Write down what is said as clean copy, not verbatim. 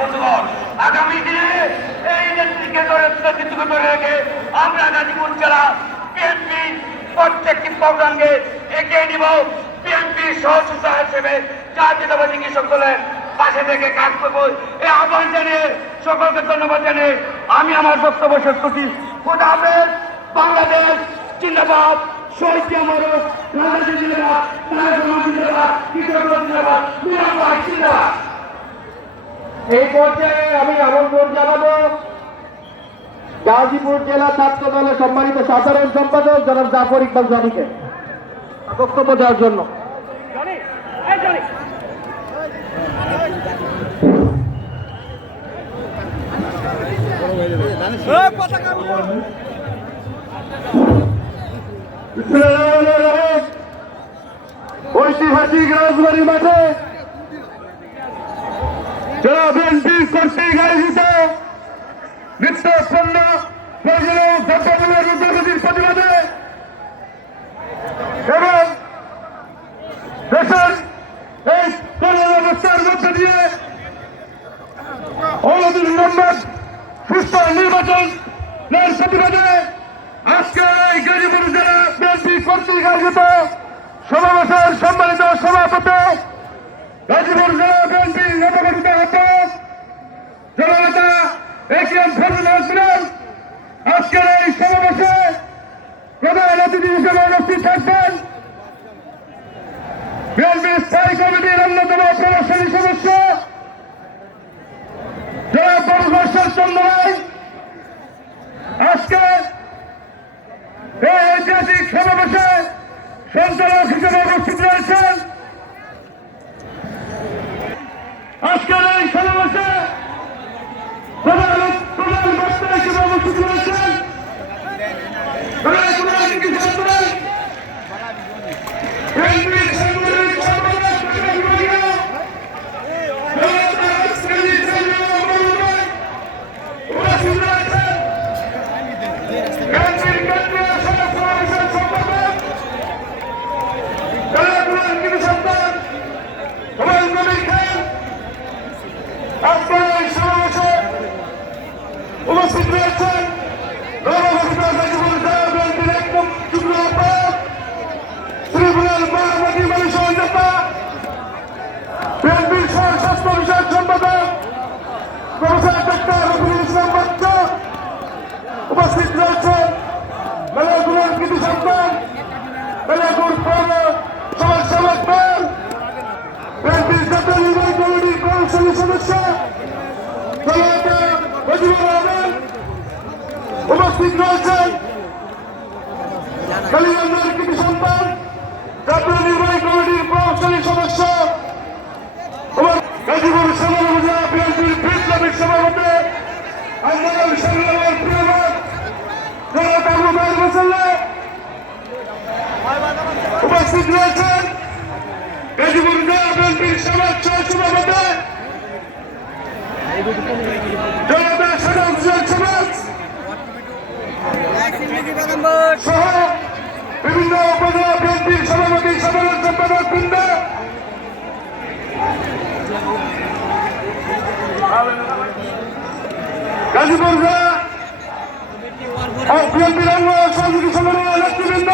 বন্ধুগণ, আগামী দিনে এই নেতৃত্বকে ধরে রেখে আমরা গাজীপুর জেলা বিএনপি প্রত্যেকটি প্রোগ্রামকে এগিয়ে নিব। বিএনপির সহযোগিতা হিসেবে জাতীয়তাবাদী কৃষক দলের পাশে থেকে কাজ করবো এই আহ্বান জানিয়ে সকলকে ধন্যবাদ জানিয়ে আমি আমার বক্তব্য শেষ করছি। খোদা হাফেজ। বাংলাদেশ জিন্দাবাদ। শহীদ জিয়ামরদ রাজনীতি জিন্দাবাদ। জিন্দাবাদ। কৃষক জিন্দাবাদ। জিন্দাবাদ। এই পর্যায়ে আমি আমন্ত্রণ জানাবো গাজীপুর জেলা ছাত্র দলের সম্মানিত সাধারণ সম্পাদক জনাব জাফর ইকবাল জনিকে বক্তব্য দেওয়ার জন্য। ঐতিহাসিক রাজবাড়ী মাঠে জেলা বিএনপি কর্তৃক আয়োজিত নিত্যপণ্য প্রয়োজনীয় দ্রব্যমূল্যের ঊর্ধ্বগতির প্রতিবাদে এবং দেশের এই করোনা অবস্থার মধ্যে দিয়ে অনধিক নম্বর সুস্থ নির্বাচনের প্রতিবাদে আজকে এই গাজীপুর জেলা বিএনপি কর্তৃক আয়োজিত সমাবেশের সম্মানিত সভাপতি গাজীপুর জেলা বিএনপির নবগঠিত আহ্বায়ক জননেতা একেএম ফজলুল হাসান আজকের এই সমাবেশে প্রধান অতিথি হিসেবে উপস্থিত থাকবেন বিএনপির স্থায়ী কমিটির অন্যতম প্রভাবশালী সদস্য জনাব বরকত চন্দ্র রায়। আজকে এই ঐতিহাসিক সমাবেশে সঞ্চালক হিসেবে উপস্থিত রয়েছেন। আজকের এই সমাবেশে প্রধান বক্তা হিসেবে উপস্থিত রয়েছেন উপস্থিত রয়েছেন নবগঠিত গাজীপুর জেলা বিএনপির একদম যুগ্ম আহ্বায়ক ত্রিপুরার মহামতি মানুষের নেতা বিএনপির স্বাস্থ্য বিষয়ক সম্পাদক প্রফেসর ডক্টর রফিকুল ইসলাম বাচ্চা। উপস্থিত রয়েছেন মেলাগুলোর কৃতি সন্তান মেলাগুর পৌর সমাজসেবক দল বিএনপির জাতীয় নির্বাহী কমিটির প্রভাবশালী সদস্য উপস্থিত রয়েছেন কালীগঞ্জের কৃতি সন্তান জাতীয় নির্বাহী কমিটির প্রভাবশালী সদস্য গাজীপুর সদর উপজেলা বিএনপির বিপ্লবিক সভাপতি আন্দোলন সংগ্রামের প্রিয়বাদ জনাব আবু বাকর মোসাল্লা। উপস্থিত রয়েছেন গাজীপুর জেলা বিএনপির সমাজ সভাপতি জনতা সমাজ সহ বিভিন্ন উপজেলা বিএনপির সভাপতি সাধারণ সম্পাদক বৃন্দ গাজীপুর জেলা বিএনপির অঙ্গ সহযোগী সংগঠনের নেতৃবৃন্দ